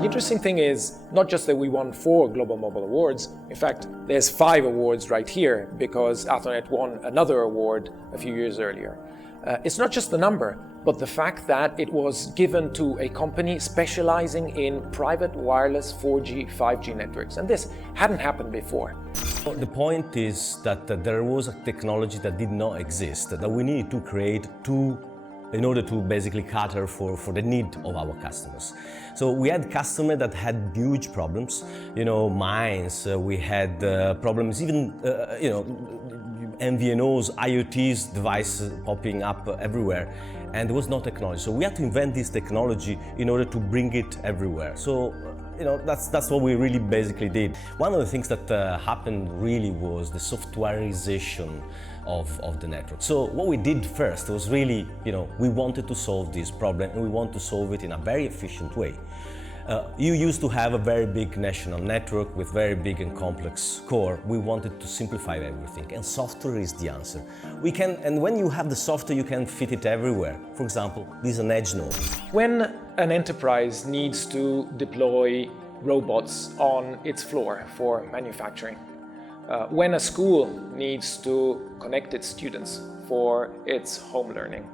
The interesting thing is not just that we won 4 Global Mobile Awards. In fact, there's 5 awards right here because Athonet won another award a few years earlier. It's not just the number, but the fact that it was given to a company specializing in private wireless 4G, 5G networks. And this hadn't happened before. The point is that there was a technology that did not exist, that we needed to create in order to basically cater for the need of our customers. So we had customers that had huge problems, mines, we had problems, even, MVNOs, IoTs, devices popping up everywhere, and there was no technology. So we had to invent this technology in order to bring it everywhere. So, that's what we really basically did. One of the things that happened really was the softwareization of the network. So what we did first was really, we wanted to solve this problem and we want to solve it in a very efficient way. You used to have a very big national network with very big and complex core. We wanted to simplify everything, and software is the answer. And when you have the software, you can fit it everywhere. For example, this is an edge node. When an enterprise needs to deploy robots on its floor for manufacturing, when a school needs to connect its students for its home learning,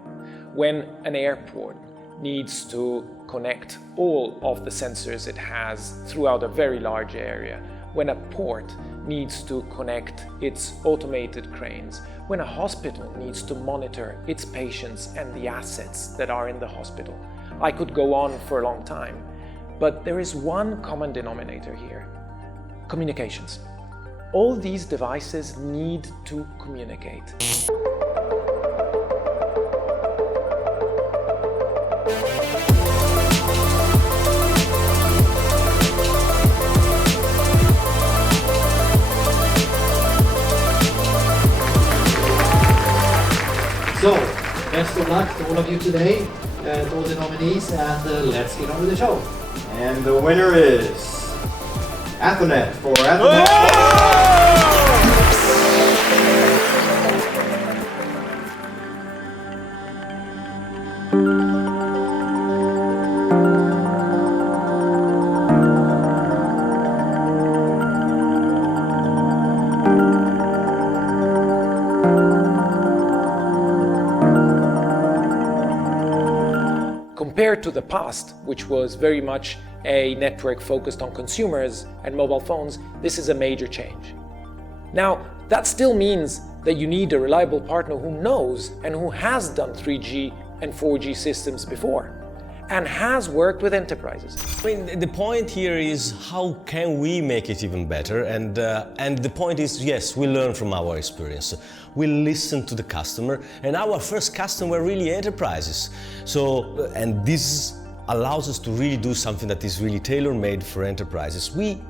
when an airport needs to connect all of the sensors it has throughout a very large area, when a port needs to connect its automated cranes, when a hospital needs to monitor its patients and the assets that are in the hospital. I could go on for a long time, but there is one common denominator here: communications. All these devices need to communicate. So, best of luck to all of you today, to all the nominees, and let's get on with the show. And the winner is Athonet for Athonet. Compared to the past, which was very much a network focused on consumers and mobile phones, this is a major change. Now, that still means that you need a reliable partner who knows and who has done 3G and 4G systems before and has worked with enterprises. The point here is how can we make it even better, and the point is, yes, we learn from our experience. We listen to the customer, and our first customer were really enterprises. So, and this allows us to really do something that is really tailor-made for enterprises. We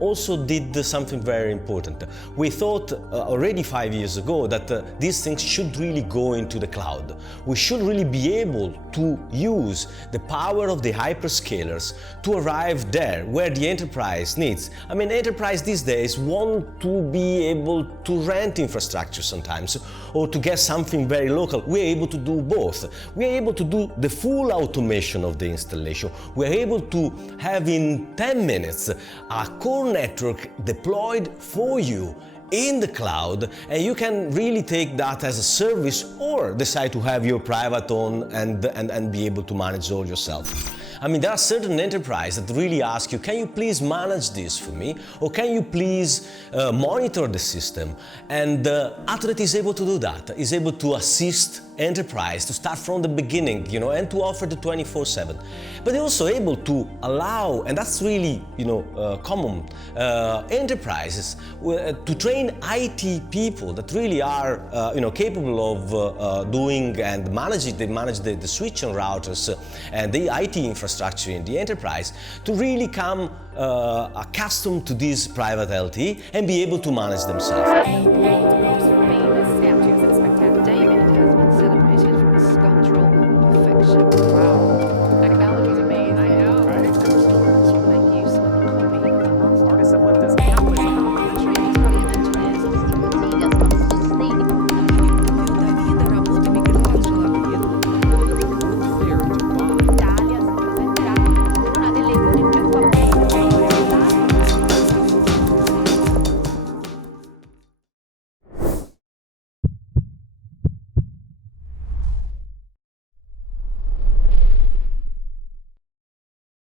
also did something very important. We thought already 5 years ago that these things should really go into the cloud. We should really be able to use the power of the hyperscalers to arrive there where the enterprise needs. I mean, enterprise these days want to be able to rent infrastructure sometimes or to get something very local. We're able to do both. We're able to do the full automation of the installation. We're able to have in 10 minutes a core network deployed for you in the cloud, and you can really take that as a service or decide to have your private own and be able to manage all yourself. I mean, there are certain enterprises that really ask you, can you please manage this for me? Or can you please monitor the system? And Athonet is able to do that, is able to assist enterprise to start from the beginning, and to offer the 24/7. But they're also able to allow, and that's really, common, enterprises to train IT people that really are, capable of doing and managing. They manage the switch and routers and the IT infrastructure in the enterprise to really come accustomed to this private LTE and be able to manage themselves. David has been celebrated for his sculptural perfection.